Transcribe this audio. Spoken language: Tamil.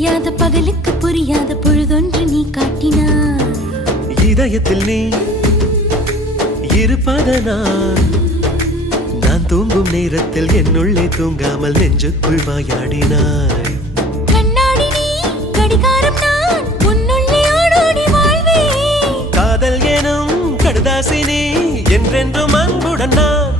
விடியாத பகலுக்கு புரியாத பொழுதொன்று நீ காட்டினாய். இதயத்தில் நீ இருப்பதனால் நான் தூங்கும் நேரத்தில் என்னுள்ளே தூங்காமல் நெஞ்சுக்குள் வாயாடினாய். கண்ணாடி நீ கடிகாரம் நான் உன்னுள்ளே ஓடோடி வாழ்வேன். காதல் எனும் கடுதாசி நீ என்றென்றும் அன்புடன் நான்